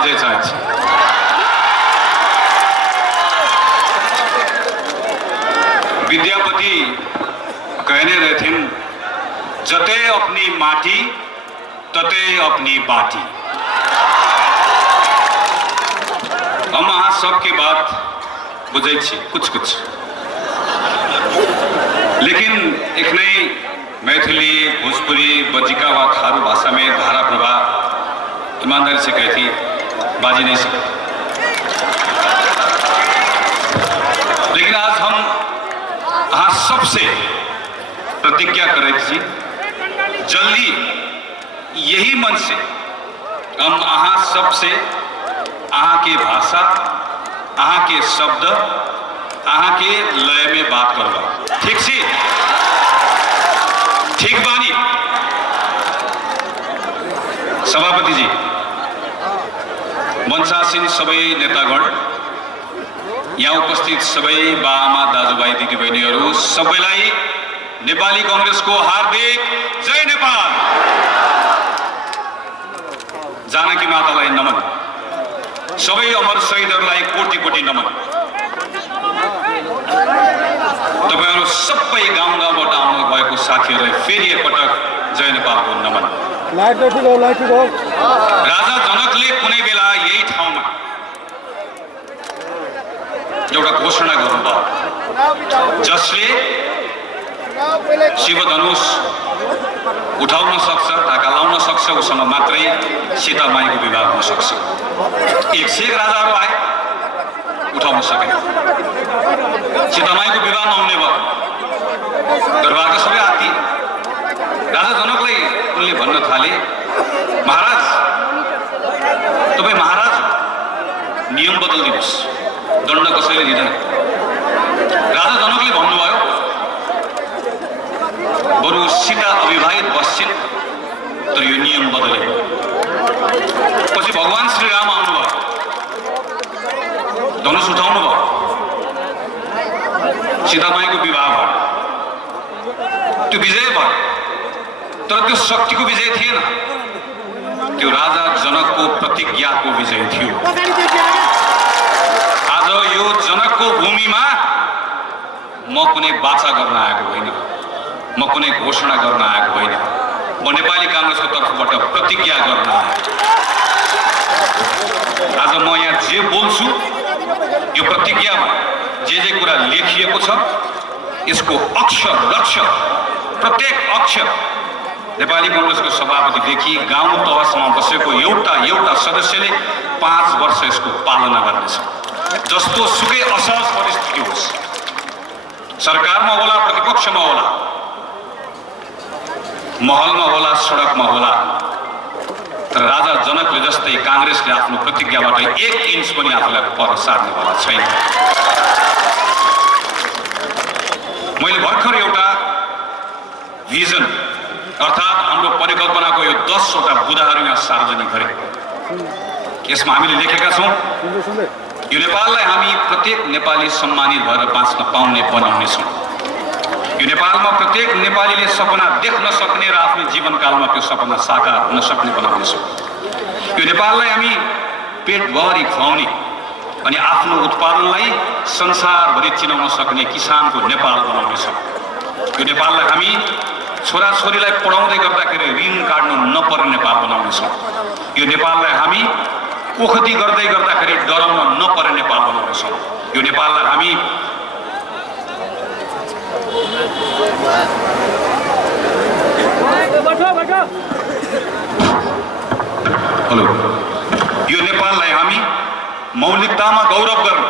अझै चाहन्छु। विद्यापति कहने रहथिन, जते अपनी माटी तते अपनी बाटी। हम अहाँ सबके बात बुझै छी कुछ कुछ, लेकिन एखनै मैथिली, भोजपुरी, बज्जिका व थारू भाषा में धारा प्रवाह ईमानदारी से कहती बाजी नहीं सकते। लेकिन आज हम अहाँ सबसे प्रतिज्ञा करै छी, जल्दी यही मन से हम अहाँ सबसे अहाँ के भाषा, अहाँ के शब्द, अहाँ के लय में बात करवा। ठीक छी? ठीक बानी? सभापति जी, मंचासीन सबै नेतागण, यहाँ उपस्थित सबै बाआमा, दाजुभाइ, दिदीबहिनीहरू सबैलाई नेपाली कांग्रेसको हार्दिक जय नेपाल। जानकी मातालाई नमन, सबै अमर शहीदहरूलाई कोटि कोटि नमन। तपाईहरु सबै गाउँ गाउँबाट आउनु भएको साथीहरूलाई फेरि एकपटक जय नेपालको नमन। राजा जनकले कुनै बेला यही ठाउँमा एउटा घोषणा गर्नुभयो, जसले शिवधनुष उठाउन सक्छ, ढाका लाउन सक्छ, उसँग मात्रै सीतामाईको विवाह हुन सक्छ। 101 राजाहरू आए, उठाउन सकेन। सीतामाईको विवाह नहुने भयो, दरबारका सबै हात्ती। राजा जनकलाई उनले भन्न थाले, महाराज तपाईँ महाराज नियम बदलिदिनुहोस्, दण्ड कसैले दिँदैन। राजा जनकले भन्नुभयो, बरु सीता अविवाहित बस्छिन्, तर यो नियम बदले। पछि भगवान श्री राम आउनुभयो, धनुष उठाउनु भयो, सीतामाईको विवाह भयो, त्यो विजय भयो। तर त्यो शक्तिको विजय थिएन, त्यो राजा जनकको प्रतिज्ञाको विजय थियो। आज यो जनकको भूमिमा म कुनै बाचा गर्न आएको होइन, म कुनै घोषणा गर्न आएको होइन, म नेपाली कांग्रेसको तर्फबाट प्रतिज्ञा गर्न आएको। आज म यहाँ जे बोल्छु, यो प्रतिज्ञामा जे कुरा लेखिएको छ, यसको अक्षर अक्षर, प्रत्येक अक्षर नेपाली कांग्रेसको सभापतिदेखि गाउँ तहसम्म बसेको एउटा एउटा सदस्यले 5 वर्ष यसको पालना गर्नेछ। जस्तो सुकै असहज परिस्थिति होस्, सरकारमा होला, प्रतिपक्षमा होला, महलमा होला, सडकमा होला, तर राजा जनकले जस्तै कांग्रेसले आफ्नो प्रतिज्ञाबाट 1 इन्च पनि आफूलाई पर सार्नेवाला छैन। मैले भर्खर एउटा भिजन अर्थात् हाम्रो परिकल्पनाको यो 10 वटा बुँदाहरू यहाँ सार्वजनिक गरे। यसमा हामीले लेखेका छौँ, यो नेपाललाई हामी प्रत्येक नेपाली सम्मानित भएर बाँच्न पाउने बनाउनेछौँ। यो नेपालमा प्रत्येक नेपालीले सपना देख्न सक्ने र आफ्नो जीवनकालमा त्यो सपना साकार हुन सक्ने बनाउनेछौँ। यो नेपाललाई हामी पेटभरि खुवाउने अनि आफ्नो उत्पादनलाई संसारभरि चिनाउन सक्ने किसानको नेपाल बनाउनेछौँ। यो नेपाललाई हामी छोराछोरीलाई पढाउँदै गर्दाखेरि ऋण काट्नु नपर्ने नेपाल बनाउनेछौँ। यो नेपाललाई हामी ओखती गर्दै गर्दाखेरि डराउन नपर्ने नेपाल बनाउनेछौँ। यो नेपाललाई हामी हेलो यो नेपाललाई हामी मौलिकतामा गौरव गर्नु,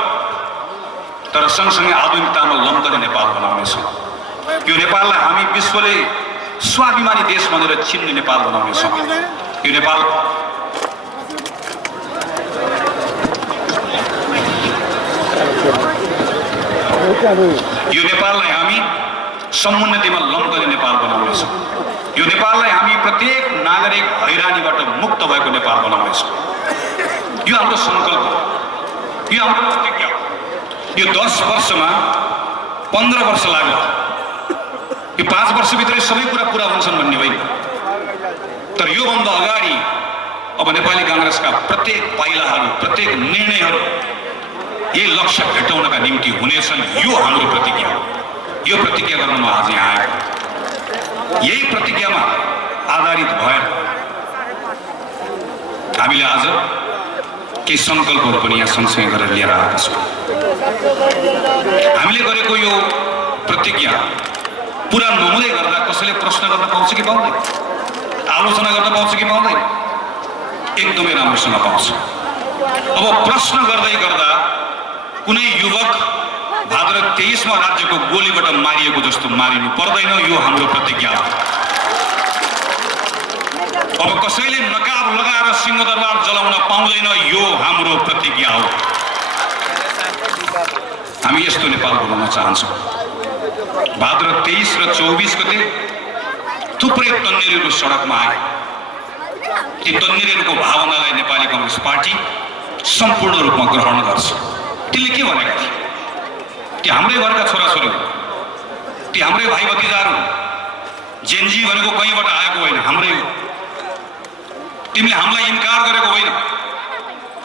तर सँगसँगै आधुनिकतामा लम्कने नेपाल बनाउनेछौँ। यो नेपाललाई हामी विश्वले स्वाभिमानी देश भनेर चिन्ने नेपाल बनाउनेछौँ। यो नेपाललाई हामी समुन्नतिमा लम्कने नेपाल बनाउनेछौँ। यो नेपाललाई हामी प्रत्येक नागरिक हैरानीबाट मुक्त भएको नेपाल बनाउनेछौँ। यो हाम्रो सङ्कल्प हो, यो हाम्रो प्रतिज्ञा हो। यो 10 वर्षमा 15 वर्ष लाग्यो, यो 5 वर्षभित्रै सबै कुरा पुरा हुन्छन् भन्ने होइन, तर योभन्दा अगाडि अब नेपाली कांग्रेसका प्रत्येक पाइलाहरू, प्रत्येक निर्णयहरू यही लक्ष्य भेटाउनका निम्ति हुनेछन्। यो हाम्रो प्रतिज्ञा हो। यो प्रतिज्ञा गर्न म आज यहाँ आएको। यही प्रतिज्ञामा आधारित भएर हामीले आज केही सङ्कल्पहरू पनि यहाँ सँगसँगै गरेर लिएर आएका छौँ। हामीले गरेको यो प्रतिज्ञा पुरा नहुँदै गर्दा कसैले प्रश्न गर्न पाउँछ कि पाउँदैन, आलोचना गर्न पाउँछ कि पाउँदैन? एकदमै राम्रोसँग पाउँछ। अब प्रश्न गर्दै गर्दा कुनै युवक भाद्र 23मा राज्यको गोलीबाट मारिएको जस्तो मारिनु पर्दैन। यो हाम्रो प्रतिज्ञा हो। अब कसैले नकाब लगाएर सिंहदरबार जलाउन पाउँदैन। यो हाम्रो प्रतिज्ञा हो। हामी यस्तो नेपाल बनाउन चाहन्छौँ। भाद्र 23 र 24 गते थुप्रै तन्नेरीहरू सडकमा आए। ती तन्नेरीहरूको भावनालाई नेपाली कांग्रेस पार्टी सम्पूर्ण रूपमा ग्रहण गर्छ। त्यसले के भनेका थिए? ती हाम्रै घरका छोराछोरी हुन्, ती हाम्रै भाइ भतिजाहरू हुन्। जेनजी भनेको कहीँबाट आएको होइन, हाम्रै हो। तिमीले हामीलाई इन्कार गरेको होइन,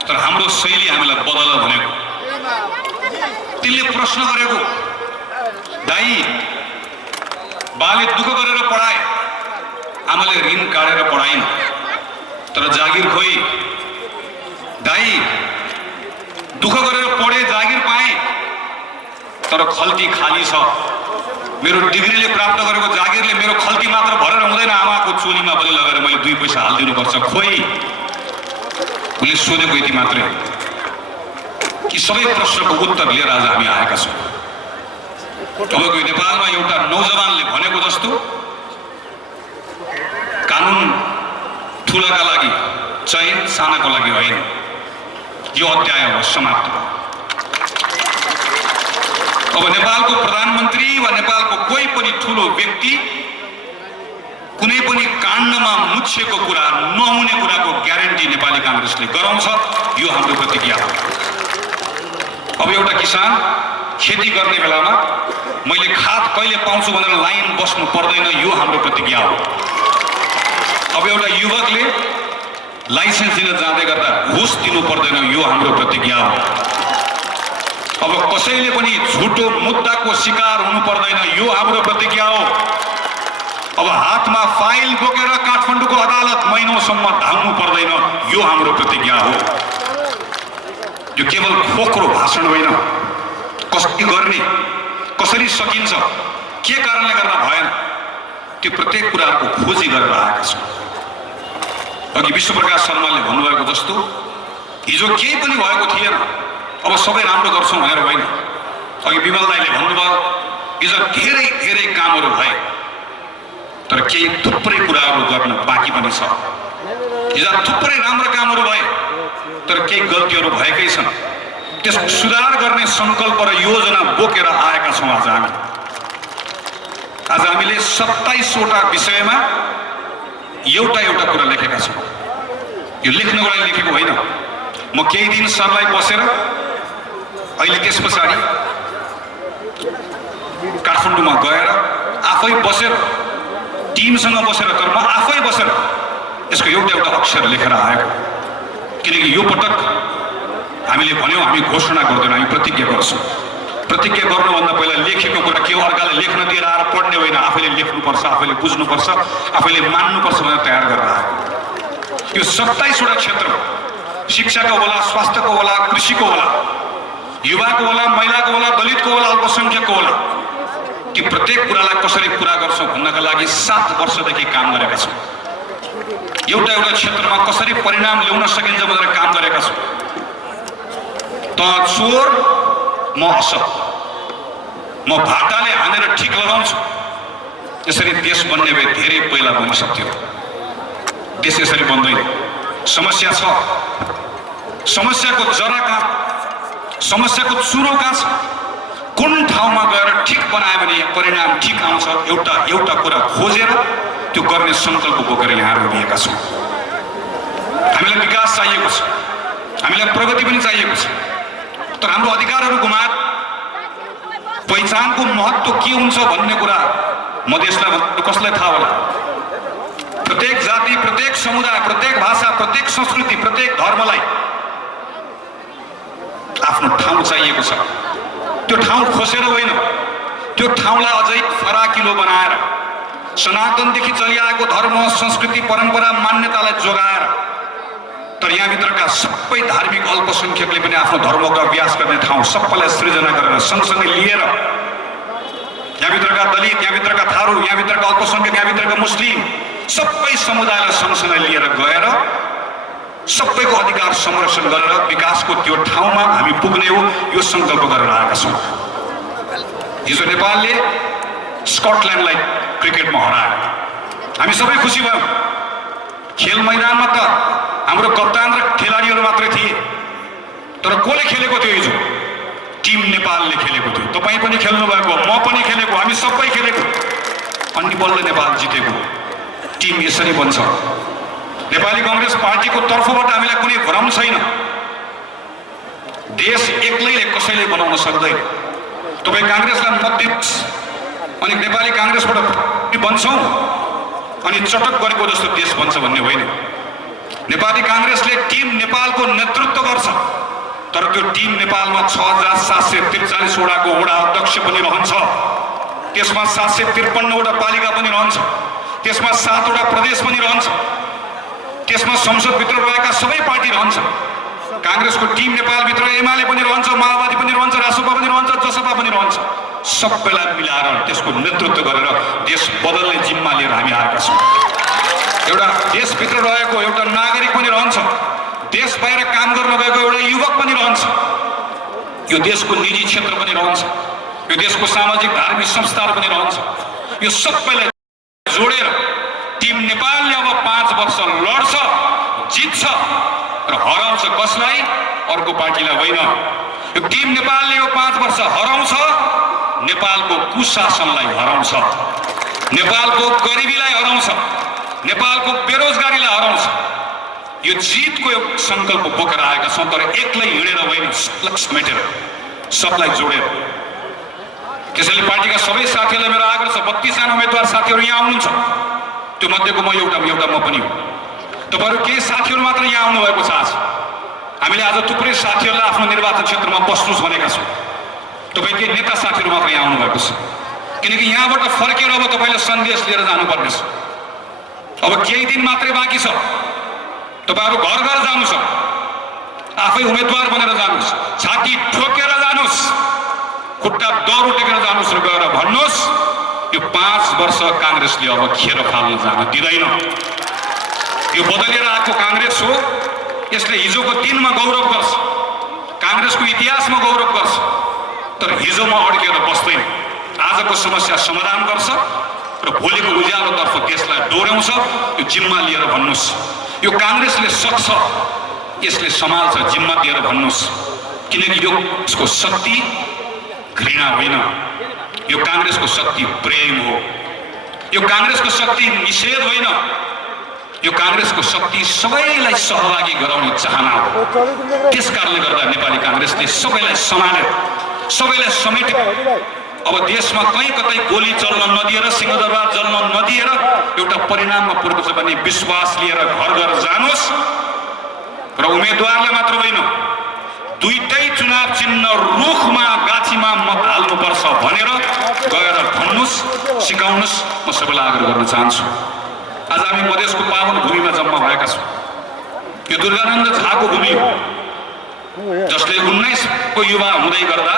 तर हाम्रो शैली हामीलाई बदल भनेको। तिमीले प्रश्न गरेको, दाइ बाले दुःख गरेर पढाए, आमाले ऋण काटेर पढाइन्, तर जागिर खोइ। दाइ दुःख गरेर पढे, जागिर पाए, तर खल्ती खाली छ। मेरो डिग्रीले प्राप्त गरेको जागिरले मेरो खल्ती मात्र भरेर हुँदैन। आमाको चोलीमा पनि लगेर मैले 2 पैसा हालिदिनुपर्छ। खोइ उसले सोधेको यति मात्रै। कि सबै प्रश्नको उत्तर लिएर आज हामी आएका छौँ। तपाईँको नेपालमा एउटा नौजवानले भनेको जस्तो कानुन ठुलाका लागि चयन, सानाको लागि होइन। यो अध्याय हो, समाप्त भयो। अब नेपालको प्रधानमन्त्री वा नेपालको कोही पनि ठुलो व्यक्ति कुनै पनि काण्डमा मुछेको कुरा नहुने कुराको ग्यारेन्टी नेपाली कांग्रेसले गराउँछ। यो हाम्रो प्रतिज्ञा हो। अब एउटा किसान खेती गर्ने बेलामा मैले खाद कहिले पाउँछु भनेर लाइन बस्नु पर्दैन। यो हाम्रो प्रतिज्ञा हो। अब एउटा युवकले लाइसेन्स दिन जाँदै गर्दा घुस दिनु पर्दैन। यो हाम्रो प्रतिज्ञा हो। अब कसैले पनि झुटो मुद्दाको शिकार हुनु पर्दैन। यो हाम्रो प्रतिज्ञा हो। अब हातमा फाइल बोकेर काठमाडौँको अदालत महिनौसम्म धाउनु पर्दैन। यो हाम्रो प्रतिज्ञा हो। यो केवल खोक्रो भाषण होइन। कसरी गर्ने, कसरी सकिन्छ, के कारणले गर्दा भएन, त्यो प्रत्येक कुराको खोजी गरेर आएका छौँ। अघि विश्वप्रकाश शर्माले भन्नुभएको जस्तो हिजो केही पनि भएको थिएन, अब सबै राम्रो गर्छौँ भनेर होइन। अघि विमल दाइले भन्नुभयो हिजो धेरै धेरै कामहरू भए, तर केही थुप्रै कुराहरू गर्न बाँकी पनि छ। हिजो थुप्रै राम्रो कामहरू भए, तर केही गल्तीहरू भएकै छन्। त्यसको सुधार गर्ने सङ्कल्प र योजना बोकेर आएका छौँ। आज हामीले 27वटा विषयमा एउटा एउटा कुरा लेखेका छौँ। यो लेख्नको लागि लेखेको होइन। म केही दिन सरलाई बसेर, अहिले त्यस पछाडि काठमाडौँमा गएर आफै बसेर, टिमसँग बसेर, तर म आफै बसेर यसको एउटा एउटा अक्षर लेखेर आएको। किनकि यो पटक हामीले भन्यौँ हामी घोषणा गर्दैनौँ, हामी प्रतिज्ञा गर्छौँ। प्रतिज्ञा गर्नुभन्दा पहिला लेखेको कुरा के अर्कालाई लेख्न दिएर आएर पढ्ने होइन। आफैले लेख्नुपर्छ, आफैले बुझ्नुपर्छ, आफैले मान्नुपर्छ भनेर तयार गरेर आएको। यो 27वटा क्षेत्र, शिक्षाको होला, स्वास्थ्यको होला, कृषिको होला, युवाको होला, महिलाको होला, दलितको होला, अल्पसङ्ख्यकको होला, ती प्रत्येक कुरालाई कसरी पुरा गर्छौँ भन्नका लागि 7 वर्षदेखि काम गरेका छौँ। एउटा एउटा क्षेत्रमा कसरी परिणाम ल्याउन सकिन्छ भनेर काम गरेका छौँ। त चोर, म असल, म भाटाले हानेर ठिक लगाउँछु। यसरी देश बन्ने भए धेरै पहिला बन्न सक्थ्यो। देश यसरी बन्दैन। समस्या छ। समस्याको जरा कहाँ, समस्याको चुरो कहाँ छ, कुन ठाउँमा गएर ठिक बनायो भने परिणाम ठिक आउँछ, एउटा एउटा कुरा खोजेर त्यो गर्ने सङ्कल्प बोकेर यहाँ उभिएका छौँ। हामीलाई विकास चाहिएको छ, हामीलाई प्रगति पनि चाहिएको छ, तर हाम्रो अधिकारहरू गुमाए। पहिचानको महत्त्व के हुन्छ भन्ने कुरा मधेसलाई कसलाई थाहा होला? प्रत्येक जाति, प्रत्येक समुदाय, प्रत्येक भाषा, प्रत्येक संस्कृति, प्रत्येक धर्मलाई आफ्नो ठाउँ चाहिएको छ। त्यो ठाउँ खोसेर होइन, त्यो ठाउँलाई अझै फराकिलो बनाएर सनातनदेखि चलिआएको धर्म, संस्कृति, परम्परा, मान्यतालाई जोगाएर, तर यहाँभित्रका सबै धार्मिक अल्पसंख्यकले पनि आफ्नो धर्मको अभ्यास गर्ने ठाउँ सबैलाई सृजना गरेर सँगसँगै लिएर यहाँभित्रका दलित, यहाँभित्रका थारू, यहाँभित्रका अल्पसंख्यक, यहाँभित्रका मुस्लिम सबै समुदायलाई सँगसँगै लिएर गएर सबैको अधिकार संरक्षण गरेर विकासको त्यो ठाउँमा हामी पुग्ने हो, यो संकल्प गरेर आएका छौँ। हिजो नेपालले स्कटल्यान्डलाई क्रिकेटमा हरायो, हामी सबै खुसी भयौँ। खेल मैदानमा त हाम्रो कप्तान र खेलाडीहरू मात्रै थिए, तर कसले खेलेको थियो हिजो? टिम नेपालले खेलेको थियो। तपाईँ पनि खेल्नु भएको, म पनि खेलेको, हामी सबै खेलेको, अनि बल्ल नेपाल जितेको। टिम यसरी बन्छ। नेपाली कांग्रेस पार्टीको तर्फबाट हामीलाई कुनै भ्रम छैन। देश एक्लैले कसैले बनाउन सक्दैन। तपाईँ कांग्रेसलाई मत दिनुहोस् अनि नेपाली कांग्रेसबाट बन्छौँ अनि चटक गरेको जस्तो देश बन्छ भन्ने होइन। नेपाली कांग्रेसले टिम नेपालको नेतृत्व गर्छ, तर त्यो टिम नेपालमा 6743 वडाको वडा अध्यक्ष पनि रहन्छ, त्यसमा 753 वटा पालिका पनि रहन्छ, त्यसमा 7 वटा प्रदेश पनि रहन्छ, त्यसमा संसदभित्र रहेका सबै पार्टी रहन्छ। कांग्रेसको टिम नेपालभित्र एमाले पनि रहन्छ, माओवादी पनि रहन्छ, रासोपा पनि रहन्छ, जसपा पनि रहन्छ। सबैलाई मिलाएर त्यसको नेतृत्व गरेर देश बदल्ने जिम्मा लिएर हामी आएका छौँ। एउटा देशभित्र रहेको एउटा नागरिक पनि रहन्छ, देश बाहिर काम गर्न गएको एउटा युवक पनि रहन्छ, यो देशको निजी क्षेत्र पनि रहन्छ, यो देशको सामाजिक धार्मिक संस्थाहरू पनि रहन्छ। यो सबैलाई जोडेर टिम नेपालले अब 5 वर्ष लड्छ, जित्छ र हराउँछ। कसलाई? अर्को पार्टीलाई होइन। यो टिम नेपालले यो 5 वर्ष हराउँछ, नेपालको कुशासनलाई हराउँछ, नेपालको गरिबीलाई हराउँछ, नेपालको बेरोजगारीलाई हराउँछ। यो जितको एउटा संकल्प बोकेर आएका छौँ, तर एक्लै हिँडेर होइन, सबलाई समेटेर, सबलाई जोडेर। त्यसैले पार्टीका सबै साथीहरूलाई मेरो आग्रह छ, 32 जना उम्मेदवार साथीहरू यहाँ आउनुहुन्छ, त्यो मध्येको म एउटा म पनि हो। तपाईहरु केही साथीहरू मात्र यहाँ आउनु भएको छ। आज हामीले आज थुप्रै साथीहरूलाई आफ्नो निर्वाचन क्षेत्रमा बस्नुस् भनेका छौँ। तपाईँ के नेता साथीहरू मात्र यहाँ आउनु भएको छ, किनकि यहाँबाट फर्केर अब तपाईँले सन्देश लिएर जानुपर्ने छ। अब केही दिन मात्रै बाँकी छ, तपाईहरु घर घर जानुस्, आफै उम्मेदवार बनेर जानुस्, छाती ठोकेर जानुस्, खुट्टा दौरो टेकेर जानुस् र गएर भन्नुस् यो 5 वर्ष कांग्रेसले अब खेर फाल्न जान दिँदैन। यो बदलेर आएको कांग्रेस हो, यसले हिजोको दिनमा गौरव गर्छ, कांग्रेसको इतिहासमा गौरव गर्छ, तर हिजोमा अड्केर बस्दैन। आजको समस्या समाधान गर्छ र भोलिको उज्यालोतर्फ देशलाई डोर्याउँछ। यो जिम्मा लिएर भन्नुस्, यो कांग्रेसले सक्छ, यसले सम्हाल्छ, जिम्मा दिएर भन्नुस्। किनकि यो यसको शक्ति घृणा होइन, यो कांग्रेसको शक्ति प्रेम हो, यो कांग्रेसको शक्ति निषेध होइन, यो कांग्रेसको शक्ति सबैलाई सहभागी गराउने चाहना हो। त्यसकारणले गर्दा नेपाली कांग्रेसले सबैलाई सम्हालेर, सबैलाई समेटेर अब देशमा कहीँ कतै गोली चल्न नदिएर, सिंहदरबार जल्न नदिएर एउटा परिणाममा पुर्छ भन्ने विश्वास लिएर घर घर जानुस् र उम्मेदवारले मात्र होइन, दुईटै चुनाव चिन्ह रुखमा गाछीमा मत हाल्नुपर्छ भनेर गएर भन्नुस्, सिकाउनुस्। म सबैलाई आग्रह गर्न चाहन्छु। आज हामी मधेसको पावन भूमिमा जम्मा भएका छौँ। यो दुर्गानन्द झाको भूमि हो, जसले 19 को युवा हुँदै गर्दा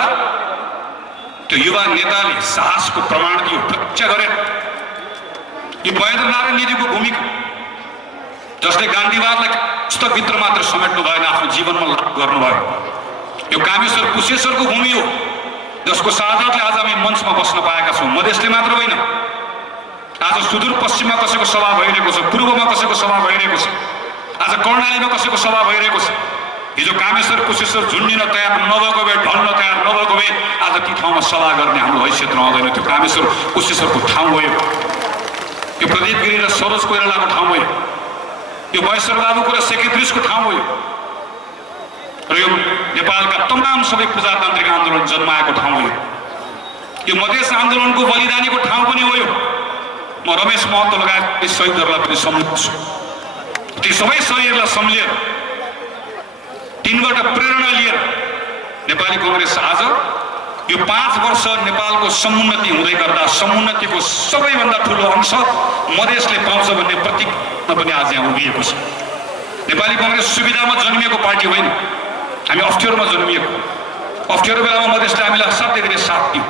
त्यो युवा नेताले साहसको प्रमाण दियो, प्रत्यक्ष गरे। यो महेन्द्र नारायण निधिको भूमिका, जसले गान्धीवादलाई पुस्तकभित्र मात्र समेट्नु भएन, आफ्नो जीवनमा लागू गर्नुभयो। यो कामेश्वर कुशेश्वरको भूमि हो, जसको साधकले आज हामी मञ्चमा बस्न पाएका छौँ। मधेसले मात्र होइन, आज सुदूर पश्चिममा कसैको सभा भइरहेको छ, पूर्वमा कसैको सभा भइरहेको छ, आज कर्णालीमा कसैको सभा भइरहेको छ। हिजो कामेश्वर कुशेश्वर झुन्डिन तयार नभएको भए, ढल्न तयार नभएको भए आज ती ठाउँमा सभा गर्ने हाम्रो हैसियत रहँदैन। त्यो कामेश्वर कुशेश्वरको ठाउँ हो, यो प्रदीप गिरी र सरोज कोइरालाको ठाउँ हो, यो महेश्वर बाबुको र सेक्रेटरीको ठाउँ हो, र यो नेपालका तमाम सबै प्रजातान्त्रिक आन्दोलन जन्माएको ठाउँ हो। यो मधेस आन्दोलनको बलिदानीको ठाउँ पनि हो। म रमेश महतो लगायत ती शहीदहरूलाई पनि सम्झन्छु। ती सबै शहीदहरूलाई सम्झेर तिनबाट प्रेरणा लिएर नेपाली कांग्रेस आज यो 5 वर्ष नेपालको समुन्नति हुँदै गर्दा समुन्नतिको सबैभन्दा ठुलो अंश मधेसले पाउँछ भन्ने प्रतीकमा पनि आज यहाँ उभिएको छ। नेपाली कांग्रेस सुविधामा जन्मिएको पार्टी होइन, हामी अप्ठ्यारोमा जन्मिएको। अप्ठ्यारो बेलामा मधेसले हामीलाई असाध्यै धेरै साथ दियो,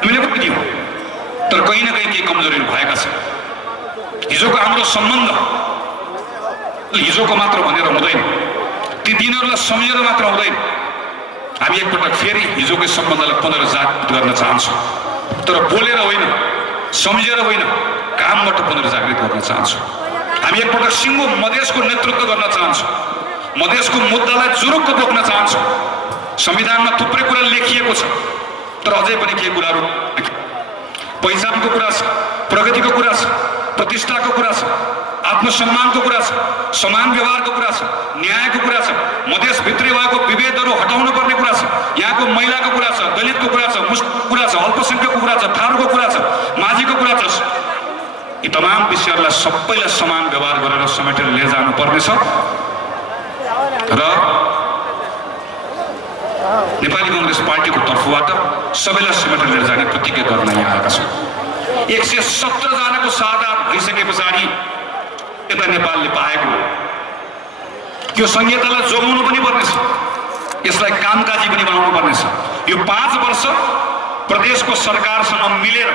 हामीले पनि दियौँ, तर कहीँ न कहीँ केही कमजोरी भएका छन्। हिजोको हाम्रो सम्बन्ध हिजोको मात्र भनेर हुँदैन, ती दिनहरूलाई सम्झेर मात्र हुँदैन। हामी एकपटक फेरि हिजोकै सम्बन्धलाई पुनर्जागृत गर्न चाहन्छौँ, तर बोलेर होइन, सम्झेर होइन, कामबाट पुनर्जागृत गर्न चाहन्छौँ। हामी एकपटक सिङ्गो मधेसको नेतृत्व गर्न चाहन्छौँ, मधेसको मुद्दालाई जुरुक्क बोक्न चाहन्छौँ। संविधानमा थुप्रै कुरा लेखिएको छ, तर अझै पनि केही कुराहरू पहिचानको कुरा छ, प्रगतिको कुरा छ, प्रतिष्ठाको कुरा छ, आत्मसम्मानको कुरा छ, समान व्यवहारको कुरा छ, न्यायको कुरा छ, मधेसभित्रै भएको विभेदहरू हटाउनु पर्ने कुरा छ, यहाँको महिलाको कुरा छ, दलितको कुरा छ, मुस्लिमको कुरा छ, अल्पसङ्ख्यकको कुरा छ, थारूको कुरा छ, माझीको कुरा छ। यी तमाम विषयहरूलाई सबैलाई समान व्यवहार गरेर समेटेर लिएर जानुपर्नेछ र नेपाली कांग्रेस पार्टीको तर्फबाट सबैलाई समेटेर लिएर जाने प्रतिज्ञा गर्न यहाँ आएका छौँ। 117 जनाको शहादत भइसके पछाडि यता नेपालले पाएको यो संहितालाई जोगाउनु पनि पर्नेछ, यसलाई कामकाजी पनि बनाउनु पर्नेछ। यो 5 वर्ष प्रदेशको सरकारसँग मिलेर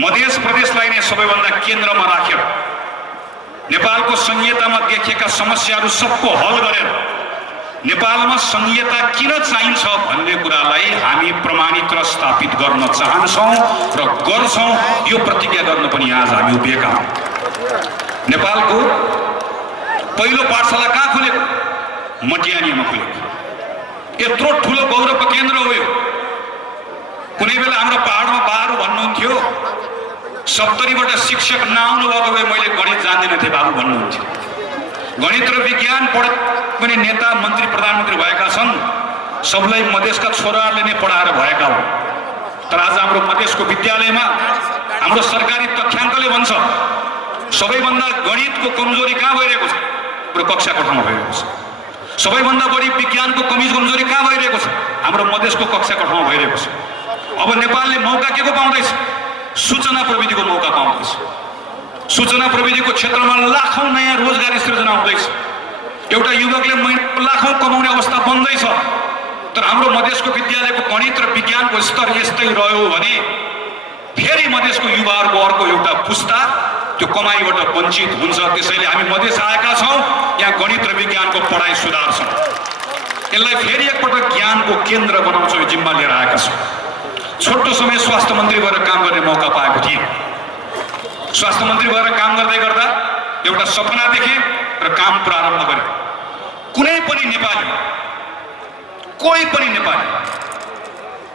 मधेस प्रदेशलाई नै सबैभन्दा केन्द्रमा राखेर नेपालको संहितामा देखिएका समस्याहरू सबको हल गरेर नेपालमा संहिता किन चाहिन्छ भन्ने कुरालाई हामी प्रमाणित र स्थापित गर्न चाहन्छौँ र गर्छौँ। यो प्रतिज्ञा गर्न पनि आज हामी उभिएका हौँ। नेपालको पहिलो पाठशाला कहाँ खुलेको? मटियानीमा खुलेको। यत्रो ठुलो गौरवको केन्द्र हो यो। कुनै बेला हाम्रो पहाडमा बाहरू भन्नुहुन्थ्यो 70बाट शिक्षक नआउनु भएको भए मैले गणित जान्दिनँ थिएँ बाबु भन्नुहुन्थ्यो। गणित र विज्ञान पढ पनि नेता मन्त्री प्रधानमन्त्री भएका छन्, सबलाई मधेसका छोराहरूले नै पढाएर भएका हुन्। तर आज हाम्रो मधेसको विद्यालयमा हाम्रो सरकारी तथ्याङ्कले भन्छ सबैभन्दा गणितको कमजोरी कहाँ भइरहेको छ? हाम्रो कक्षा कोठामा भइरहेको छ। सबैभन्दा बढी विज्ञानको कमजोरी कहाँ भइरहेको छ? हाम्रो मधेसको कक्षा कोठामा भइरहेको छ। अब नेपालले मौका के को पाउँदैछ? सूचना प्रविधिको मौका पाउँदैछ। सूचना प्रविधिको क्षेत्रमा लाखौं नयाँ रोजगारी सृजना हुँदैछ। एउटा युवकले महिनाको लाखौं कमाउने अवस्था बन्दैछ। तर हाम्रो मधेसको विद्यालयको गणित र विज्ञानको स्तर यस्तै रह्यो भने फेरि मधेसको युवाहरूको अर्को एउटा पुस्ता त्यो कमाइबाट वञ्चित हुन्छ। त्यसैले हामी मधेस आएका छौँ, यहाँ गणित र विज्ञानको पढाइ सुधार्छ। यसलाई फेरि एकपटक ज्ञानको केन्द्र बनाउँछौँ, यो जिम्मा लिएर आएका छौँ। छोटो समय स्वास्थ्य मन्त्री भएर काम गर्ने मौका पाएको थिएँ। स्वास्थ्य मन्त्री भएर काम गर्दै गर्दा एउटा सपना देखेँ र काम प्रारम्भ गरेँ। कुनै पनि नेपाली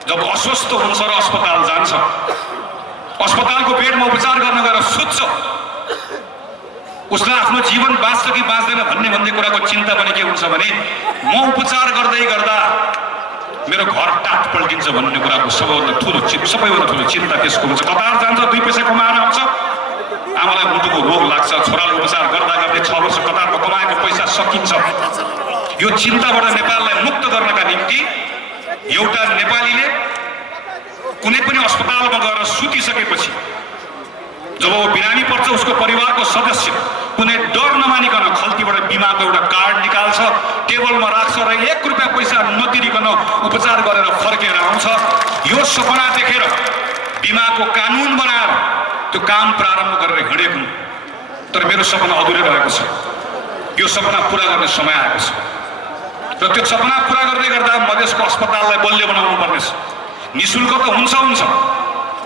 जब अस्वस्थ हुन्छ र अस्पताल जान्छ, अस्पतालको बेडमा उपचार गर्न गएर सुत्छ, उसलाई आफ्नो जीवन बाँच्छ कि बाँच्दैन भन्ने कुराको चिन्ता पनि के हुन्छ भने म उपचार गर्दै गर्दा मेरो घर टाट पल्टिन्छ भन्ने कुराको सबैभन्दा ठुलो चिन्ता त्यसको हुन्छ। कतार जान्छ, 2 पैसा कमाएर आउँछ, आमालाई मुटुको रोग लाग्छ, छोरालाई उपचार गर्दा गर्दै 6 वर्ष कतारमा कमाएको पैसा सकिन्छ। यो चिन्ताबाट नेपाललाई मुक्त गर्नका निम्ति एउटा नेपालीले कुनै पनि अस्पतालमा गएर सुतिसकेपछि जब वो बिरामी पर्छ, उसको परिवारको सदस्य कुनै डर नमानिकन खल्तीबाट बिमाको एउटा कार्ड निकाल्छ, टेबलमा राख्छ र 1 रुपियाँ पैसा नतिरिकन उपचार गरेर फर्केर आउँछ। यो सपना देखेर बिमाको कानुन बनाएर त्यो काम प्रारम्भ गरेर हिँडेको। तर मेरो सपना अधुरै रहेको छ। यो सपना पुरा गर्ने समय आएको छ र त्यो सपना पुरा गर्दै गर्दा मधेसको अस्पताललाई बलियो बनाउनु पर्नेछ। निशुल्क त हुन्छ,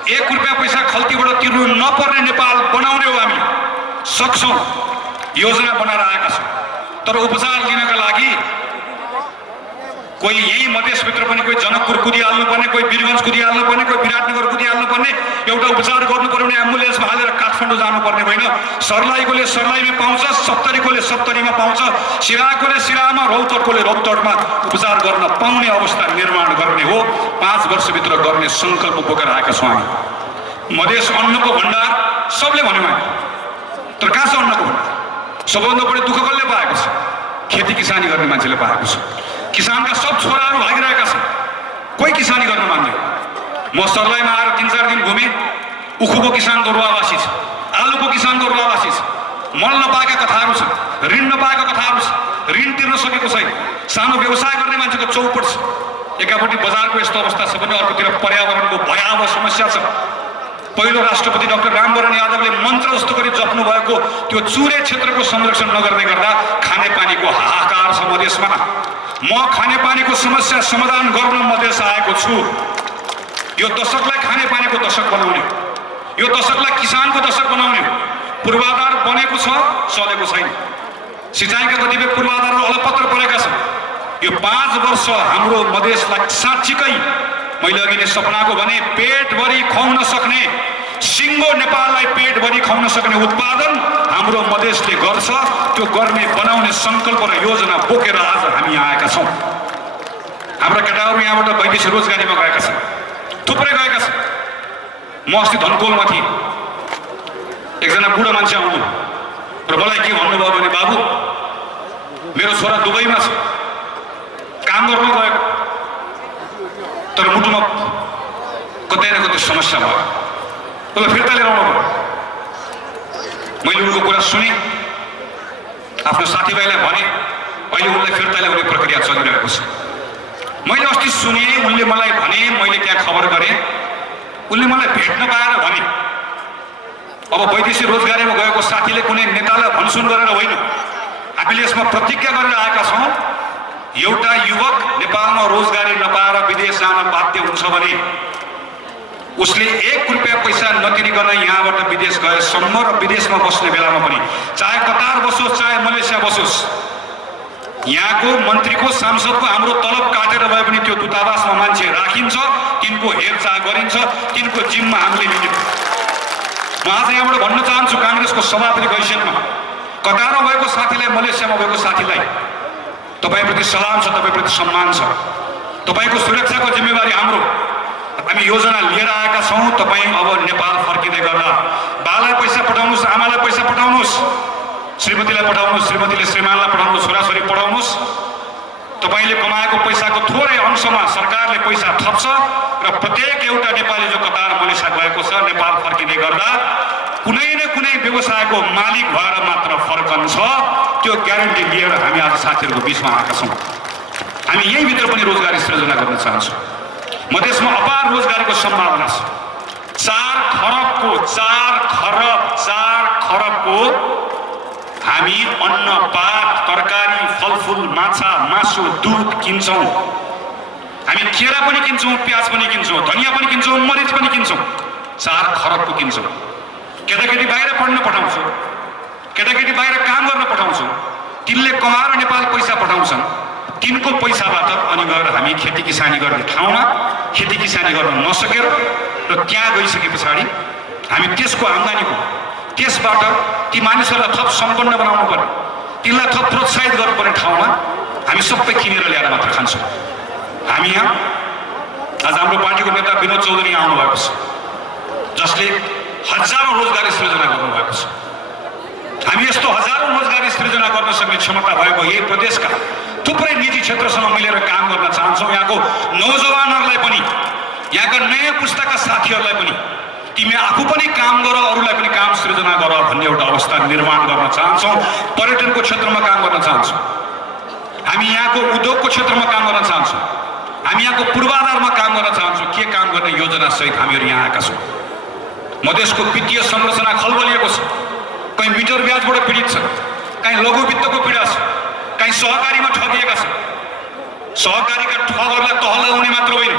1 रुपियाँ पैसा खल्तीबाट तिर्नु नपर्ने नेपाल बनाउने हो। हामी सक्छौँ, योजना बनाएर आएका छौँ। तर उपचार लिनका लागि कोही यही मधेसभित्र पनि कोही जनकपुर कुदिहाल्नु पर्ने, कोही वीरगञ्ज कुदिहाल्नु पर्ने, कोही विराटनगर कुदिहाल्नु पर्ने, एउटा उपचार गर्नु पर्यो भने एम्बुलेन्समा हालेर काठमाडौँ जानुपर्ने होइन। सर्लाहीकोले सर्लाहीमा पाउँछ, 70कोले 70मा पाउँछ, सिराकोले सिरामा, रौतहटकोले रौतहटमा उपचार गर्न पाउने अवस्था निर्माण गर्ने हो। 5 वर्षभित्र गर्ने सङ्कल्प बोकेर आएका छौँ हामी। मधेस अन्नको भण्डार सबले भन्यो मैले, तर कहाँ छ अन्नको भण्डार? सबभन्दा बढी दुःख कसले पाएको छ? खेती किसानी गर्ने मान्छेले पाएको छ। किसानका सब छोराहरू भागिरहेका छन्, कोही किसानी गर्न मान्दैन। म सर्लाहीमा आएर 3-4 दिन घुमेँ, उखुको किसानको रुवावासी छ, आलुको किसानको रुवावासी छ, मल नपाएका कथाहरू छन्, ऋण नपाएका कथाहरू छ, ऋण तिर्न सकेको छैन, सानो व्यवसाय गर्ने मान्छेको चौपट छ। एकापट्टि बजारको यस्तो अवस्था छ भने अर्कोतिर पर्यावरणको भयावह समस्या छ। पहिलो राष्ट्रपति डाक्टर रामवरण यादवले मन्त्र जस्तो गरी जप्नु भएको त्यो चुरे क्षेत्रको संरक्षण नगर्दै गर्दा खानेपानीको हाहाकार छ मधेसमा। म खानेपानीको समस्या समाधान गर्न मधेस आएको छु। यो दशकलाई खानेपानीको दशक बनाउने, यो दशकलाई किसानको दशक बनाउने पूर्वाधार बनेको छ, चलेको छैन। सिँचाइका कतिपय पूर्वाधारहरू अलपत्र परेका छन्। यो 5 वर्ष हाम्रो मधेसलाई साँच्चीकै मैले अघि नै सपनाको भने पेटभरि खुवाउन सक्ने, सिङ्गो नेपाललाई पेटभरि खुवाउन सक्ने उत्पादन हाम्रो मधेसले गर्छ। त्यो गर्ने बनाउने सङ्कल्प र योजना बोकेर आज हामी आएका छौँ। हाम्रा केटाहरू यहाँबाट वैदेशिक रोजगारीमा गएका छन्, थुप्रै गएका छन्। म अस्ति धनकोलमा थिएँ, एकजना बुढो मान्छे आउनु र मलाई के भन्नुभयो भने, बाबु मेरो छोरा दुबईमा छ, काम गर्न गएको, तर मुटुमा कतै न कतै समस्या भयो, उसलाई फिर्ता लिएर आउनु भयो। मैले उनको कुरा सुने, आफ्नो साथीभाइलाई भने, अहिले उनलाई फिर्ता ल्याउने प्रक्रिया चलिरहेको छ। मैले अस्ति सुने, उनले मलाई भने, मैले त्यहाँ खबर गरेँ, उनले मलाई भेट्न पाएर भने, अब वैदेशिक रोजगारीमा गएको साथीले कुनै नेतालाई भनसुन गरेर होइन, हामीले यसमा प्रतिज्ञा गरेर आएका छौँ। एउटा युवक नेपालमा रोजगारी नपाएर विदेश जान बाध्य हुन्छ भने उसले 1 रुपियाँ पैसा नतिरिकन यहाँबाट विदेश गएसम्म र विदेशमा बस्ने बेलामा पनि, चाहे कतार बसोस् चाहे मलेसिया बसोस्, यहाँको मन्त्रीको सांसदको हाम्रो तलब काटेर भए पनि त्यो दूतावासमा मान्छे राखिन्छ, तिनको हेरचाह गरिन्छ, तिनको जिम्मा हामीले लिने। म आज यहाँबाट भन्न चाहन्छु काङ्ग्रेसको सभापतिको हैसियतमा, कतारमा भएको साथीलाई, मलेसियामा भएको साथीलाई तपाईप्रति सलाम छ, तपाईप्रति सम्मान छ। तपाईको सुरक्षाको जिम्मेवारी हाम्रो। हामी योजना लिएर आएका छौँ। तपाईँ अब नेपाल फर्किँदै गर्दा बालाई पैसा पठाउनुहोस्, आमालाई पैसा पठाउनुहोस्, श्रीमतीलाई पठाउनुहोस्, श्रीमतीले श्रीमानलाई पठाउनुहोस्, छोराछोरी पढाउनुहोस्। तपाईँले कमाएको पैसाको थोरै अंशमा सरकारले पैसा थप्छ र प्रत्येक एउटा नेपाली जो कतार मलेसिया गएको छ, नेपाल फर्किँदै गर्दा कुनै न कुनै व्यवसायको मालिक भएर मात्र फर्कन्छ। त्यो ग्यारेन्टी लिएर हामी आज साथीहरूको बिचमा आएका छौँ। हामी यहीँभित्र पनि रोजगारी सृजना गर्न चाहन्छौँ। मधेसमा अपार रोजगारीको सम्भावना छ। 4 खरबको हामी अन्न, पात, तरकारी, फलफुल, माछा, मासु, दुध किन्छौँ। हामी केरा पनि किन्छौँ, प्याज पनि किन्छौँ, धनियाँ पनि किन्छौँ, मरिच पनि किन्छौँ। 4 खरबको किन्छौँ। केटाकेटी बाहिर पढ्न पठाउँछौँ, केटाकेटी बाहिर काम गर्न पठाउँछौँ। तिनले कमाएर नेपाल पैसा पठाउँछन्, तिनको पैसाबाट अनि गएर हामी खेती किसानी गर्ने ठाउँमा खेती किसानी गर्न नसकेर र त्यहाँ गइसके पछाडि हामी त्यसको आम्दानीको, त्यसबाट ती मानिसहरूलाई थप सम्पन्न बनाउनु पर्ने, तिनलाई थप प्रोत्साहित गर्नुपर्ने ठाउँमा हामी सबै किनेर ल्याएर मात्र खान्छौँ। हामी यहाँ आज हाम्रो पार्टीको नेता विनोद चौधरी आउनुभएको छ, जसले हजारौँ रोजगारी सृजना गर्नुभएको छ। हामी यस्तो हजारौँ रोजगारी सृजना गर्न सक्ने क्षमता भएको यही प्रदेशका थुप्रै निजी क्षेत्रसँग मिलेर काम गर्न चाहन्छौँ। यहाँको नौजवानहरूलाई पनि, यहाँका नयाँ पुस्ताका साथीहरूलाई पनि, तिमी आफू पनि काम गर, अरूलाई पनि काम सृजना गर भन्ने एउटा अवस्था निर्माण गर्न चाहन्छौँ। पर्यटनको क्षेत्रमा काम गर्न चाहन्छौँ, हामी यहाँको उद्योगको क्षेत्रमा काम गर्न चाहन्छौँ, हामी यहाँको पूर्वाधारमा काम गर्न चाहन्छौँ। के काम गर्ने योजना सहित हामीहरू यहाँ आएका छौँ। मधेसको वित्तीय संरचना खलबलिएको छ, कहीँ मिटर ब्याजबाट पीडित छ, कहीँ लघु वित्तको पीडा छ, कहीँ सहकारीमा ठगिएका छन्। सहकारीका ठगहरूलाई तह लगाउने मात्र होइन,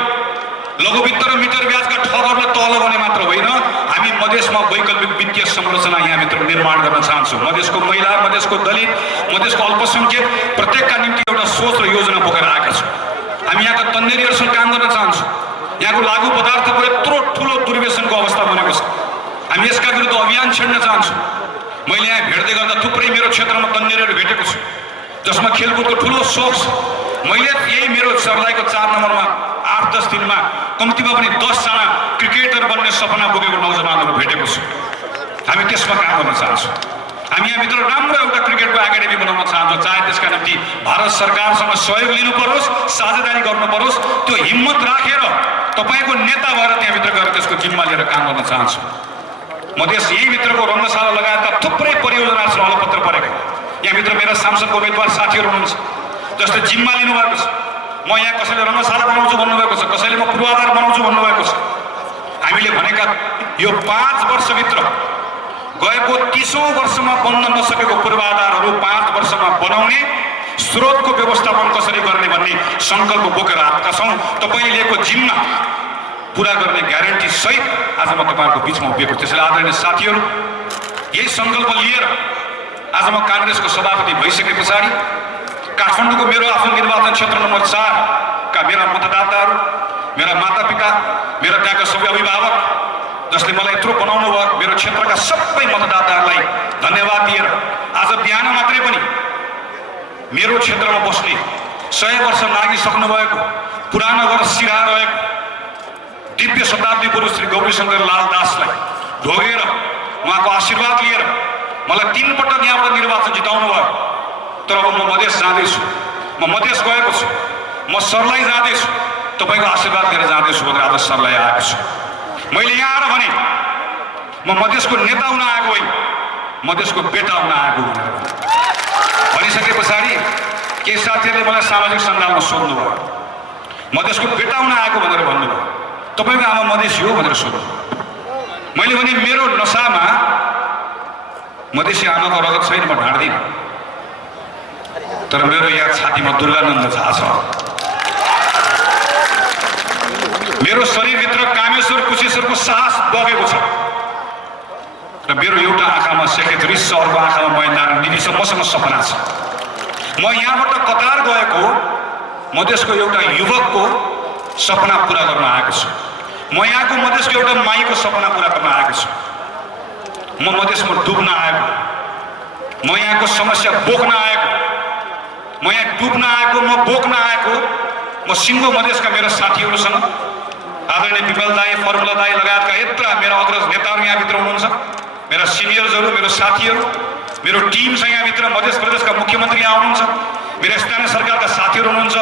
लघु वित्त र मिटर ब्याजका ठगहरूलाई तह लगाउने मात्र होइन, हामी मधेसमा वैकल्पिक वित्तीय संरचना यहाँभित्र निर्माण गर्न चाहन्छौँ। मधेसको महिला, मधेसको दलित, मधेसको अल्पसङ्ख्यक प्रत्येकका निम्ति एउटा सोच र योजना बोकेर आएका छौँ। हामी यहाँका तन्नेरीहरूसँग काम गर्न चाहन्छौँ। यहाँको लागु पदार्थको यत्रो ठुलो दुर्व्यसनको अवस्था बनेको छ, हामी यसका विरुद्ध अभियान छेड्न चाहन्छौँ। मैले यहाँ भेट्दै गर्दा थुप्रै मेरो क्षेत्रमा तन्नेरीहरू भेटेको छु, जसमा खेलकुदको ठुलो सोच छ। मैले यही मेरो सर्लाहीको 4 नम्बरमा 8-10 दिनमा कम्तीमा पनि 10 जना क्रिकेटर बन्ने सपना बोकेको नौजवानहरू भेटेको छु। हामी त्यसमा काम गर्न चाहन्छौँ। हामी यहाँभित्र राम्रो एउटा क्रिकेटको एकाडेमी बनाउन चाहन्छौँ। चाहे त्यसका निम्ति भारत सरकारसँग सहयोग लिनु परोस्, साझेदारी गर्नु परोस्, त्यो हिम्मत राखेर तपाईँको नेता भएर त्यहाँभित्र गएर त्यसको जिम्मा लिएर काम गर्न चाहन्छु। म यहीँभित्रको रङ्गशाला लगायतका थुप्रै परियोजनाहरू छ अलपत्र परेका। यहाँभित्र मेरा सांसदको उम्मेदवार साथीहरू हुनुहुन्छ जसले जिम्मा लिनुभएको छ। म यहाँ कसैले रङ्गशाला बनाउँछु भन्नुभएको छ, कसैले म पूर्वाधार बनाउँछु भन्नुभएको छ। हामीले भनेका यो 5 वर्षभित्र गएको 30औं वर्षमा बन्न नसकेको पूर्वाधारहरू 5 वर्षमा बनाउने, स्रोतको व्यवस्थापन कसरी गर्ने भन्ने सङ्कल्प बोकेर आएका छौँ। तपाईँले लिएको जिम्मा पुरा गर्ने ग्यारेन्टी सहित आज म तपाईँहरूको बिचमा उभिएको। त्यसैले आदरणीय साथीहरू, यही सङ्कल्प लिएर आज म काङ्ग्रेसको सभापति भइसके पछाडि काठमाडौँको मेरो आफ्नो निर्वाचन क्षेत्र नम्बर 4 का मेरा मतदाताहरू, मेरा मातापिता, मेरा त्यहाँका सबै अभिभावक जसले मलाई यत्रो बनाउनु भयो, मेरो क्षेत्रका सबै मतदाताहरूलाई धन्यवाद दिएर आज बिहान मात्रै पनि मेरो क्षेत्रमा बस्ने 100 वर्ष नागिसक्नु भएको पुरानो घर सिरा रहेको दिव्य शताब्दी पुरुष श्री गौरीशङ्कर लाल दासलाई ढोगेर उहाँको आशीर्वाद लिएर मलाई 3 पटक यहाँबाट निर्वाचन जिताउनु भयो। तर अब म मधेस जाँदैछु, म मधेस गएको छु, म सरलाई जाँदैछु, तपाईँको आशीर्वाद लिएर जाँदैछु भनेर आज सरलाई आएको छु। मैले यहाँ आएर भने म मधेसको नेता हुन आएको होइन, मधेसको बेटा हुन आएको भनेर भनिसके पछाडि केही साथीहरूले मलाई सामाजिक सञ्जालमा सोध्नुभयो, मधेसको बेटा हुन आएको भनेर भन्नुभयो, तपाईँको आमा मधेसी हो भनेर सोध्नु। मैले भने मेरो नसामा मधेसी आमाको रगत छैन, म ढाँड्दिनँ, तर मेरो यहाँ छातीमा दुर्गानन्द झा छ। मेरो शरीरभित्र कामेश्वर कुशेश्वरको साहस बगेको छ र मेरो एउटा आँखामा सेक्रेटरी सरको आँखामा मैदान निधि छ। मसँग सपना छ। म यहाँबाट कतार गएको मधेसको एउटा युवकको सपना पुरा गर्न आएको छु। म यहाँको मधेसको एउटा माईको सपना पुरा गर्न आएको छु। म मधेसमा डुब्न आएको, म यहाँको समस्या बोक्न आएको, म यहाँ डुब्न आएको, म बोक्न आएको। म सिङ्गो मधेसका मेरा साथीहरूसँग आदरणीय विमल दाई, फर्मुला दाई लगायतका यत्रा मेरा अग्रज नेताहरू यहाँभित्र हुनुहुन्छ, मेरा सिनियर्सहरू, मेरो साथीहरू, मेरो टिम छ यहाँभित्र। मध्य प्रदेशका मुख्यमन्त्री यहाँ हुनुहुन्छ, मेरा स्थानीय सरकारका साथीहरू हुनुहुन्छ।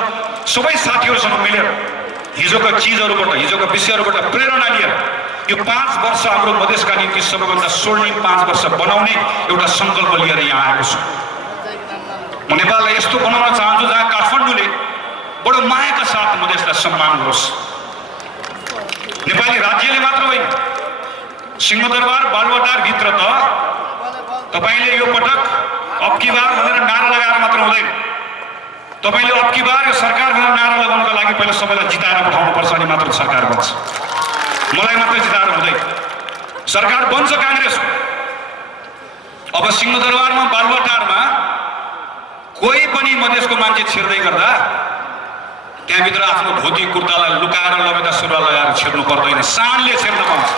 सबै साथीहरूसँग मिलेर हिजोका चिजहरूबाट, हिजोका विषयहरूबाट प्रेरणा लिएर यो 5 वर्ष हाम्रो मधेसका निम्ति सबैभन्दा स्वर्णिम 5 वर्ष बनाउने एउटा सङ्कल्प लिएर यहाँ आएको छु। म नेपाललाई यस्तो बनाउन चाहन्छु जहाँ काठमाडौँले बडो मायाका साथ मधेसलाई सम्मान गरोस्। नेपाली राज्यले मात्र होइन, सिंहदरबार बालुवाटारभित्र त तपाईँले यो पटक अबकी बार भनेर नारा लगाएर मात्र हुँदैन। तपाईँले अबकी बार यो सरकार भनेर नारा लगाउनको लागि पहिला सबैलाई जिताएर पठाउनुपर्छ, अनि मात्र सरकार बन्छ। मलाई मात्र जिताएर हुँदैन, सरकार बन्छ काङ्ग्रेसको। अब सिंहदरबारमा बालुवाटारमा कोही पनि मधेसको मान्छे छिर्दै गर्दा त्यहाँभित्र आफ्नो धोती कुर्तालाई लुकाएर लबेदा सुरुवाल लगाएर छिर्नु पर्दैन, शानले छिर्न पाउँछ।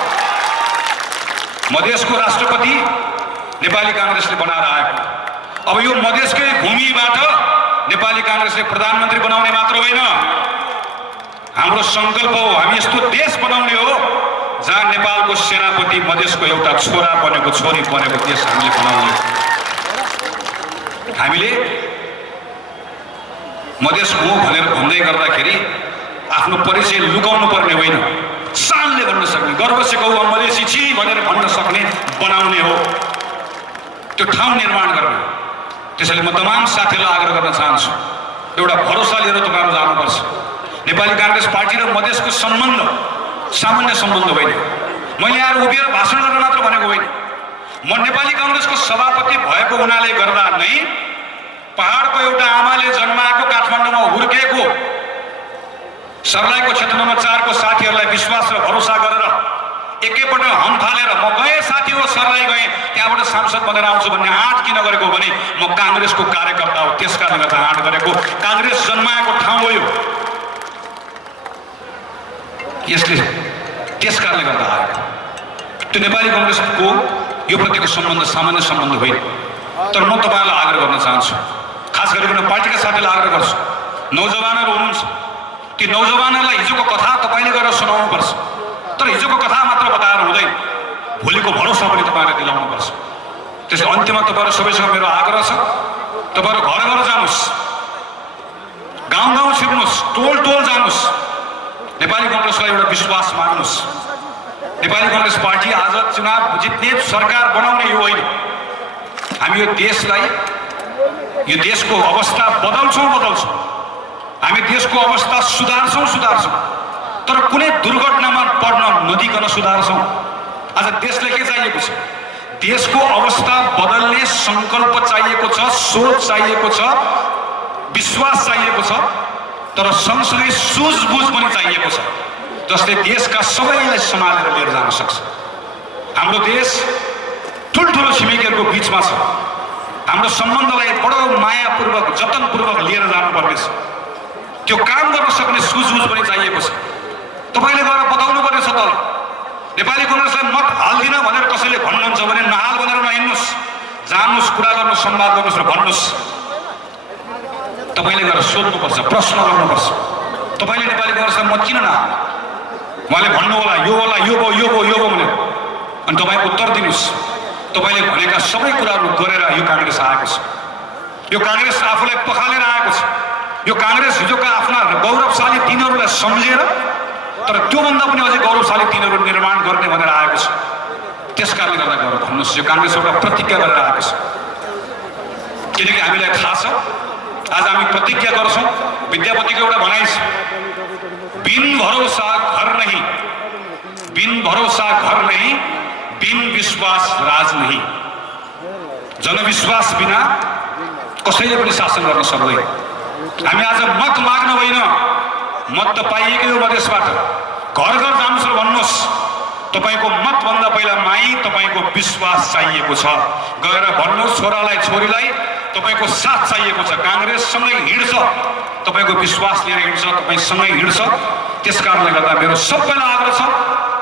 मधेसको राष्ट्रपति नेपाली काङ्ग्रेसले बनाएर आएको। अब यो मधेसकै भूमिबाट नेपाली काङ्ग्रेसले प्रधानमन्त्री बनाउने मात्र होइन, हाम्रो सङ्कल्प हो हामी यस्तो देश बनाउने हो जहाँ नेपालको सेनापति मधेसको एउटा छोरा बनेको, छोरी बनेको देश हामीले बनाउने। हामीले मधेस हो भनेर भन्दै गर्दाखेरि आफ्नो परिचय लुकाउनु पर्ने होइन, शानले भन्न सक्ने, गर्वसित म मधेसी छि भनेर भन्न सक्ने बनाउने हो, त्यो ठाउँ निर्माण गर्ने। त्यसैले म तमाम साथीहरूलाई आग्रह गर्न चाहन्छु, एउटा भरोसा लिएर तपाईँहरू जानुपर्छ। नेपाली काङ्ग्रेस पार्टी र मधेसको सम्बन्ध सामान्य सम्बन्ध होइन। मैले यहाँ उभिएर भाषण गर्न मात्र भनेको होइन, म नेपाली काङ्ग्रेसको सभापति भएको हुनाले गर्दा नै पहाडको एउटा आमाले जन्माएको, काठमाडौँमा हुर्केको सर्लाहीको क्षेत्र नम्बर 4 को साथीहरूलाई विश्वास र भरोसा गरेर एकैपल्ट हम फालेर म गएँ साथी हो, सर्लाही गएँ, त्यहाँबाट सांसद बनेर आउँछु भन्ने आँट किन गरेको भने म काङ्ग्रेसको कार्यकर्ता हो, त्यस कारणले गर्दा आँट गरेको। काङ्ग्रेस जन्माएको ठाउँ हो यो, यसले त्यस कारणले गर्दा आएको। त्यो नेपाली काङ्ग्रेसको यो प्रतिको सम्बन्ध सामान्य सम्बन्ध होइन। तर म तपाईँहरूलाई आग्रह गर्न चाहन्छु, खास गरिकन पार्टीका साथीलाई आग्रह गर्छु, नौजवानहरू हुनुहुन्छ, ती नौजवानहरूलाई हिजोको कथा तपाईँले गएर सुनाउनुपर्छ। तर हिजोको कथा मात्र बताएर हुँदैन, भोलिको भरोसा पनि तपाईँलाई दिलाउनुपर्छ। त्यसै अन्त्यमा तपाईँहरू सबैसँग मेरो आग्रह छ, तपाईँहरू घर घर जानुहोस्, गाउँ गाउँ छिर्नुहोस्, टोल टोल जानुहोस्, नेपाली कङ्ग्रेसलाई एउटा विश्वास माग्नुहोस्। नेपाली कङ्ग्रेस पार्टी आज चुनाव जित्ने सरकार बनाउने यो होइन। हामी यो देशलाई, यो देशको अवस्था बदल्छौँ, हामी देशको अवस्था सुधार्छौँ, तर कुनै दुर्घटनामा पर्न नदिकन सुधार्छौँ। आज देशलाई के चाहिएको छ? देशको अवस्था बदल्ने सङ्कल्प चाहिएको छ, सोच चाहिएको छ, विश्वास चाहिएको छ, तर सँगसँगै सुझबुझ पनि चाहिएको छ, जसले देशका सबैलाई सम्हालेर लिएर जान सक्छ। हाम्रो देश ठुल्ठुलो छिमेकीहरूको बिचमा छ। हाम्रो सम्बन्धलाई बडो मायापूर्वक, जतनपूर्वक लिएर जानुपर्नेछ। त्यो काम गर्न सक्ने सुझबुझ पनि चाहिएको छ। तपाईँले गएर बताउनु पर्नेछ तल, नेपाली कङ्ग्रेसलाई मत हाल्दिन भनेर कसैले भन्नुहुन्छ भने नहाल भनेर नहिँड्नुहोस्, जानुहोस्, कुरा गर्नुहोस्, संवाद गर्नुहोस् र भन्नुहोस्। तपाईँले गएर सोध्नुपर्छ, प्रश्न गर्नुपर्छ, तपाईँले नेपाली कङ्ग्रेसलाई मत किन नहाल्नु? उहाँले भन्नु होला यो होला, यो भयो भनेर, अनि तपाईँ उत्तर दिनुहोस्। तपाईँले भनेका सबै कुराहरू गरेर यो काङ्ग्रेस आएको छ। यो काङ्ग्रेस आफूलाई पखालेर आएको छ। यो काङ्ग्रेस हिजोका आफ्ना गौरवशाली दिनहरूलाई सम्झेर, तर त्योभन्दा पनि अझै गौरवशाली दिनहरू निर्माण गर्ने भनेर आएको छ। त्यस कारणले गर्दा गएर भन्नुहोस्, यो काङ्ग्रेस एउटा प्रतिज्ञा गरेर आएको छ। किनकि हामीलाई थाहा छ, आज हामी प्रतिज्ञा गर्छौँ। विद्यापतिको एउटा भनाइ छ, बिन भरोसा घर नहीं, बिन भरोसा घर नहीं, बिन विश्वास राज नहीं। जनविश्वास बिना कसैले पनि शासन गर्न सक्दैन। हामी आज मत माग्न होइन, मत त पाइएकै हो मधेसबाट। घर घर जानुहोस् र भन्नुहोस्, तपाईँको मतभन्दा पहिला माई तपाईँको विश्वास चाहिएको छ। गएर भन्नुहोस् छोरालाई, छोरीलाई, तपाईँको साथ चाहिएको छ। काङ्ग्रेससँगै हिँड्छ, तपाईँको विश्वास लिएर हिँड्छ, तपाईँसँगै हिँड्छ। त्यस कारणले गर्दा मेरो सबैलाई आग्रह छ,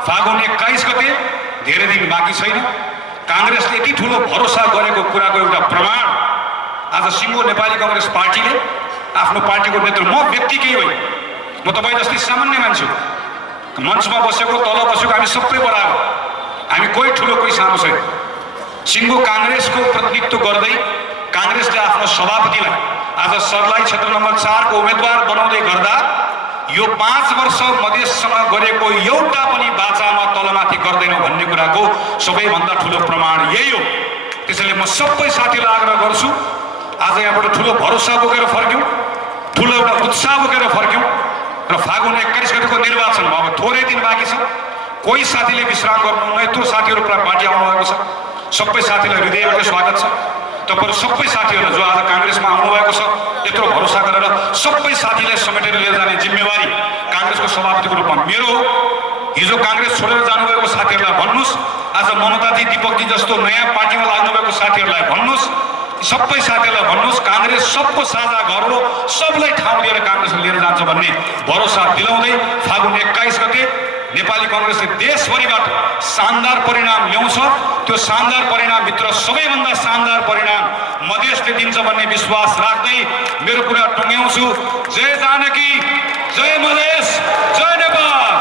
फागुन 21 गते धेरै दिन बाँकी छैन। काङ्ग्रेसले यति ठुलो भरोसा गरेको कुराको एउटा प्रमाण आज सिङ्गो नेपाली कङ्ग्रेस पार्टीले आफ्नो पार्टीको नेतृत्व, म व्यक्ति केही होइन, म तपाईँ जस्तै सामान्य मान्छे हो। मञ्चमा बसेको, तल बसेको, हामी सबै बराबर, हामी कोही ठुलो कोही सानो छैन। सिङ्गो काङ्ग्रेसको प्रतिनिधित्व गर्दै काङ्ग्रेसले आफ्नो सभापतिलाई आज सर्लाही क्षेत्र नम्बर 4 को उम्मेदवार बनाउँदै गर्दा यो 5 वर्ष मधेससँग गरेको एउटा पनि बाचामा तलमाथि गर्दैनौँ भन्ने कुराको सबैभन्दा ठुलो प्रमाण यही हो। त्यसैले म सबै साथीलाई आग्रह गर्छु, आज यहाँबाट ठुलो भरोसा बोकेर फर्क्यौँ, ठुलो एउटा उत्साह बोकेर फर्क्यौँ र फागुन 21 गतिको निर्वाचनमा अब थोरै दिन बाँकी छ। कोही साथीले विश्राम गर्नुहुन्न, यत्रो साथीहरू पार्टी आउनुभएको छ। सबै साथीलाई हृदयबाट स्वागत छ। तपाईँहरू सबै साथीहरूलाई जो आज काङ्ग्रेसमा आउनुभएको छ, यत्रो भरोसा गरेर सबै साथीलाई समेटेर लिएर जाने जिम्मेवारी काङ्ग्रेसको सभापतिको रूपमा मेरो हो। हिजो काङ्ग्रेस छोडेर जानुभएको साथीहरूलाई भन्नुहोस्, आज ममताजी, दीपकजी जस्तो नयाँ पार्टीमा लाग्नुभएको साथीहरूलाई भन्नुहोस्, सबै साथीहरूलाई भन्नुहोस्, काङ्ग्रेस सबको साझा घर हो, सबलाई ठाउँ दिएर काङ्ग्रेसले लिएर जान्छ भन्ने भरोसा दिलाउँदै फागुन 21 गते नेपाली कङ्ग्रेसले देशभरिबाट शानदार परिणाम ल्याउँछ। त्यो शानदार परिणामभित्र सबैभन्दा शानदार परिणाम मधेसले दिन्छ भन्ने विश्वास राख्दै मेरो कुरा टुङ्ग्याउँछु। जय जानकी, जय मधेस, जय नेपाल।